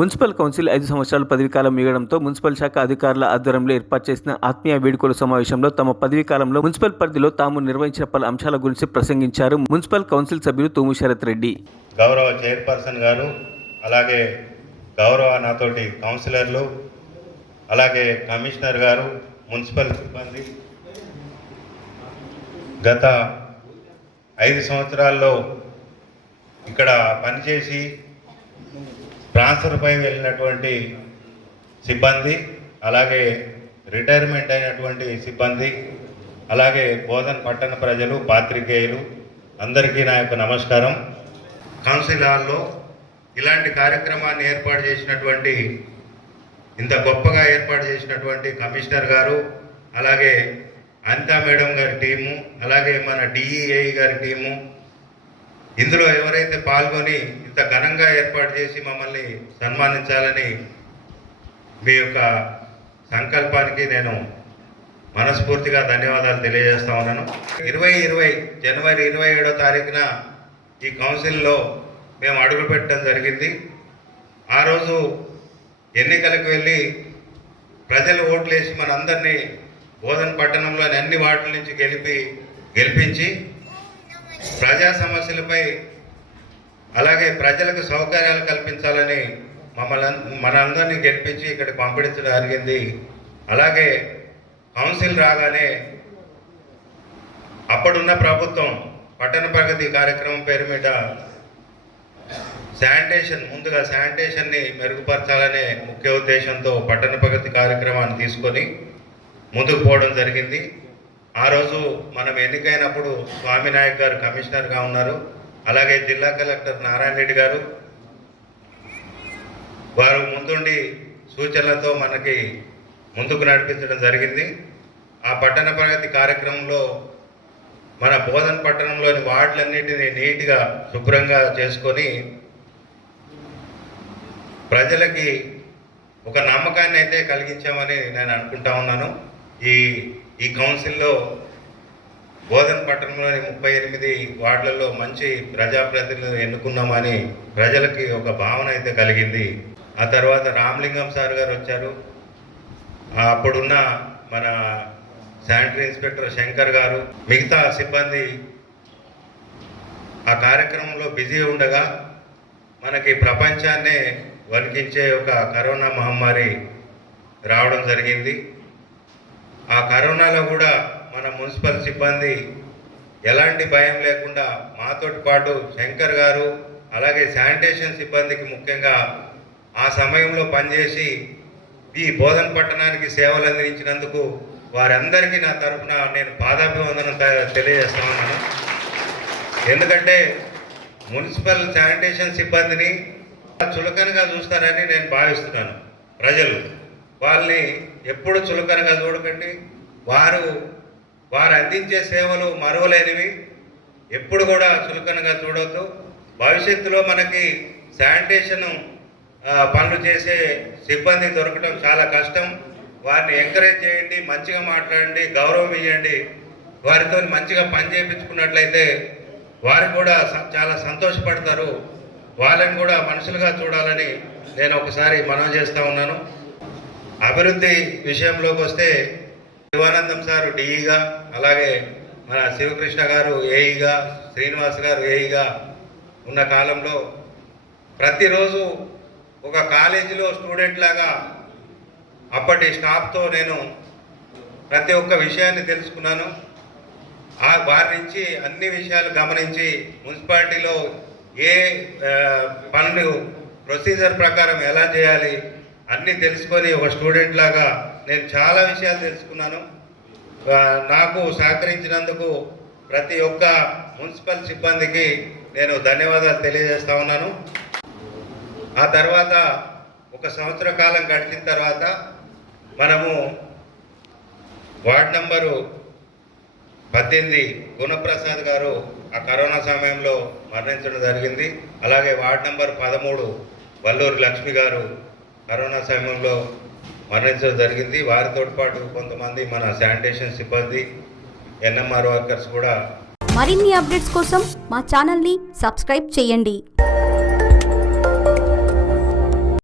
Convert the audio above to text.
Municipal council 5 సంవత్సరాల పదవీకాలం ముగియడంతో municipal శాఖ అధికారుల ఆధ్వర్యంలో ఏర్పాటు చేసిన ఆత్మీయ వేడుకల సమావేశంలో తమ పదవీకాలంలో మున్సిపల్ పరిధిలో తాము నిర్వహించిన పలు అంశాల గురించి ప్రసంగించారు మున్సిపల్ కౌన్సిల్ సభ్యులు తూము శరత్ రెడ్డి. గౌరవ చైర్పర్సన్ గారు, అలాగే గౌరవ నాతోటి కౌన్సిలర్లు, అలాగే కమిషనర్ గారు, మున్సిపల్ సిబ్బంది, గత 5 సంవత్సరాల్లో ఇక్కడ పనిచేసి ట్రాన్స్ఫర్పై వెళ్ళినటువంటి సిబ్బంది, అలాగే రిటైర్మెంట్ అయినటువంటి సిబ్బంది, అలాగే బోధన్ పట్టణ ప్రజలు, పాత్రికేయులు అందరికీ నా యొక్క నమస్కారం. కౌన్సిల్ హాల్లో ఇలాంటి కార్యక్రమాన్ని ఏర్పాటు చేసినటువంటి, ఇంత గొప్పగా ఏర్పాటు చేసినటువంటి కమిషనర్ గారు, అలాగే అనితా మేడం గారి టీము, అలాగే మన డిఈఏ గారి టీము, ఇందులో ఎవరైతే పాల్గొని ఇంత ఘనంగా ఏర్పాటు చేసి మమ్మల్ని సన్మానించాలని మీ యొక్క సంకల్పానికి నేను మనస్ఫూర్తిగా ధన్యవాదాలు తెలియజేస్తా ఉన్నాను. 2020 జనవరి 27వ తారీఖున ఈ కౌన్సిల్లో మేము అడుగుపెట్టడం జరిగింది. ఆ రోజు ఎన్నికలకు వెళ్ళి ప్రజలు ఓట్లేసి మనందరినీ బోధన్ పట్టణంలోని అన్ని వార్డుల నుంచి గెలిపించి ప్రజా సమస్యలపై, అలాగే ప్రజలకు సౌకర్యాలు కల్పించాలని మనందరినీ గెలిపించి ఇక్కడికి పంపించడం జరిగింది. అలాగే కౌన్సిల్ రాగానే అప్పుడున్న ప్రభుత్వం పట్టణ ప్రగతి కార్యక్రమం పేరు మీద ముందుగా శానిటేషన్ని మెరుగుపరచాలనే ముఖ్య ఉద్దేశంతో పట్టణ ప్రగతి కార్యక్రమాన్ని తీసుకొని ముందుకు పోవడం జరిగింది. ఆ రోజు మనం ఎన్నికైనప్పుడు స్వామినాయక్ గారు కమిషనర్గా ఉన్నారు, అలాగే జిల్లా కలెక్టర్ నారాయణ రెడ్డి గారు, వారు ముందుండి సూచనలతో మనకి ముందుకు నడిపించడం జరిగింది. ఆ పట్టణ ప్రగతి కార్యక్రమంలో మన బోధన్ పట్టణంలోని వార్డులన్నిటినీ నీట్గా శుభ్రంగా చేసుకొని ప్రజలకి ఒక నమ్మకాన్ని అయితే కలిగించామని నేను అనుకుంటా ఉన్నాను. ఈ కౌన్సిల్లో బోధన్ పట్టణంలోని 38 వార్డులలో మంచి ప్రజాప్రతినిధులు ఎన్నుకున్నామని ప్రజలకి ఒక భావన అయితే కలిగింది. ఆ తర్వాత రామలింగం సార్ గారు వచ్చారు. అప్పుడున్న మన శానిటరీ ఇన్స్పెక్టర్ శంకర్ గారు, మిగతా సిబ్బంది ఆ కార్యక్రమంలో బిజీ ఉండగా మనకి ప్రపంచాన్నే వణికించే ఒక కరోనా మహమ్మారి రావడం జరిగింది. ఆ కరోనాలో కూడా మన మున్సిపల్ సిబ్బంది ఎలాంటి భయం లేకుండా మాతోటి పాటు శంకర్ గారు, అలాగే శానిటేషన్ సిబ్బందికి ముఖ్యంగా ఆ సమయంలో పనిచేసి ఈ బోధన్ పట్టణానికి సేవలు అందించినందుకు వారందరికీ నా తరఫున నేను పాదాభివందనం తెలియజేస్తా ఉన్నాను. ఎందుకంటే మున్సిపల్ శానిటేషన్ సిబ్బందిని చులకనగా చూస్తారని నేను భావిస్తున్నాను. ప్రజలు వాళ్ళని ఎప్పుడు చులకనగా చూడకండి. వారు అందించే సేవలు మరువలేనివి. ఎప్పుడు కూడా చులకనగా చూడొద్దు. భవిష్యత్తులో మనకి శానిటేషన్ పనులు చేసే సిబ్బంది దొరకడం చాలా కష్టం. వారిని ఎంకరేజ్ చేయండి, మంచిగా మాట్లాడండి, గౌరవం ఇవ్వండి. వారితో మంచిగా పని చేయించుకున్నట్లయితే వారు కూడా చాలా సంతోషపడతారు. వాళ్ళని కూడా మనుషులుగా చూడాలని నేను ఒకసారి మనవి చేస్తూ ఉన్నాను. అభివృద్ధి విషయంలోకి వస్తే శివానందం సారు డిఈగా, అలాగే మన శివకృష్ణ గారు ఏఈగా, శ్రీనివాస్ గారు ఏఈగా ఉన్న కాలంలో ప్రతిరోజు ఒక కాలేజీలో స్టూడెంట్ లాగా అప్పటి స్టాఫ్తో నేను ప్రతి ఒక్క విషయాన్ని తెలుసుకున్నాను. వారి నుంచి అన్ని విషయాలు గమనించి మున్సిపాలిటీలో ఏ పనులు ప్రొసీజర్ ప్రకారం ఎలా చేయాలి అన్నీ తెలుసుకొని ఒక స్టూడెంట్ లాగా నేను చాలా విషయాలు తెలుసుకున్నాను. నాకు సహకరించినందుకు ప్రతి ఒక్క మున్సిపల్ సిబ్బందికి నేను ధన్యవాదాలు తెలియజేస్తా ఉన్నాను. ఆ తర్వాత 1 సంవత్సర కాలం గడిచిన తర్వాత మనము వార్డ్ నంబరు 18 గుణప్రసాద్ గారు ఆ కరోనా సమయంలో మరణించడం జరిగింది. అలాగే వార్డ్ నంబర్ 13 వల్లూరి లక్ష్మి గారు కరోనా సమయంలో మరణించడం జరిగింది. వారితో పాటు కొంతమంది మన శానిటేషన్ సిబ్బంది, ఎన్ఎంఆర్ వర్కర్స్ కూడా. మరిన్ని అప్డేట్స్ కోసం మా ఛానల్ని సబ్స్క్రైబ్ చేయండి.